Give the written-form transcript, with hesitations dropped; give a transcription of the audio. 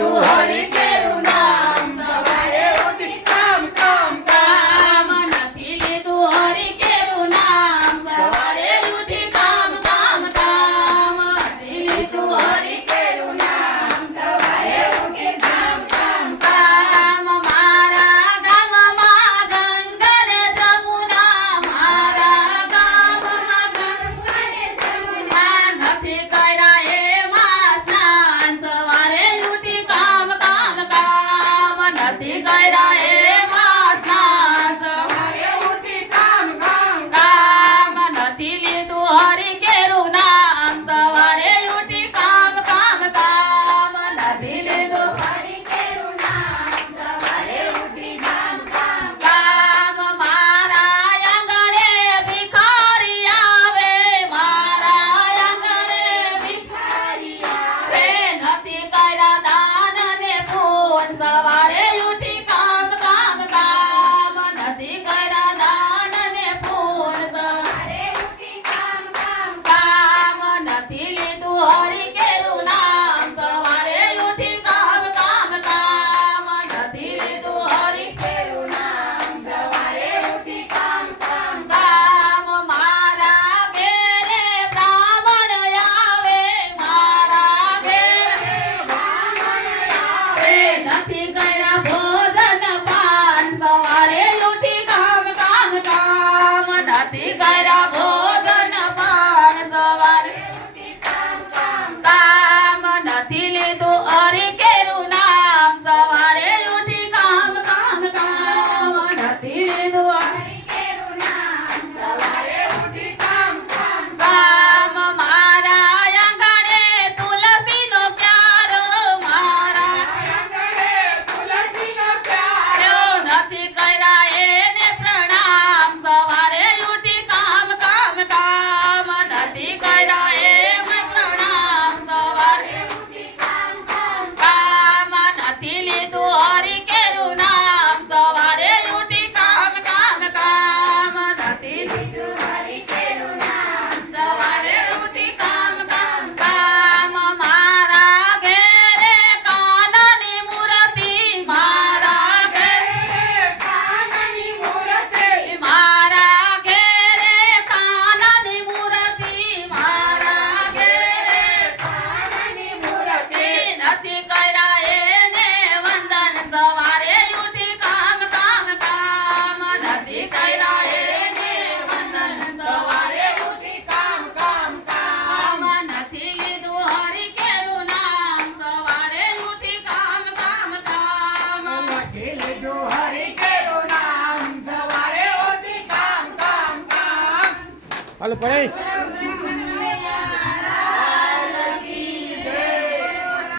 લીધું હરિ કેરું નામ સવારે ઉઠી કામ કામ કામ નથી લીધું હરિ કેરું નામ સવારે ઉઠી કામ કામ કામ નથી લીધું હરિ કેરું નામ સવારે ઉઠી કામ કામ કામ મારા ગામમાં ગંગા ને જમુના મારા ગામમાં ગંગા ને જમુના નથી કર્યા એમાં સ્નાન સવારે ઉઠી કામ કામ કામ નથી કર્યા એમાં સ્નાન સવારે ઉઠી કામ કામ કામ નથી લીધું હરિ કેરું નામ સવારે ઉઠી કામ કામ કામ નથી લીધું હરિ કેરું નામ સવારે ઉઠી કામ કામ કામ મારા આંગણે ભિખારી આવે મારા આંગણે ભિખારી આવે નથી કર્યા દાન ને પૂન સવારે ઉઠી કામ કામ કામ નથી કર્યા દાન ને પૂન સવારે ઉઠી કામ કામ કામ નથી લીધું હરિ કેરું નામ સવારે ઉઠી કામ કામ કામ નથી લીધું હરિ કેરું નામ સવારે ઉઠી કામ કામ કામ મારા ઘેરે બ્રાહ્મણ આવે મારા ઘેરે બ્રાહ્મણ આવે નથી કર્યા ભોજન પાન સવારે ઉઠી કામ કામ કામ નથી કર્યા ભોજન પાન સવારે ઉઠી કામ કામ કામ નથી લીધું હરિ કેરું નામ સવારે ઉઠી કામ કામ કામ નથી લીધું હરિ કેરું નામ સવારે ઉઠી કામ કામ કામ મારા આંગણે તુલસીનો ક્યારો મારા આંગણે તુલસીનો ક્યારો નથી કર્યા એને પ્રણામ સવારે ઉઠી કામ કામ કામ નથી કર્યા એમ પ્રણામ સવારે ઉઠી કામ કામ કામ નથી લીધું હરિ કેરું નામ સવારે ઉઠી કામ કામ કામ નથી લીધું હરિ કેરું નામ સવારે ઉઠી કામ કામ કામ મારા ઘેરે કાનાની મૂર્તિ મારા ઘેરે કાનાની મૂર્તિ મારા ઘેરે કાનાની મૂર્તિ મારા ઘેરે કાનાની મૂર્તિ નથી કર્યા એને વંદન સવારે ઉઠી કામ કામ કામ નથી કર્યા એને વંદન સવારે ઉઠી કામ કામ કામ નથી લીધું હરિ કેરું નામ સવારે ઉઠી કામ કામ કામ નથી લીધું હરિ કેરું નામ સવારે ઉઠી કામ કામ કામ હાલો પડે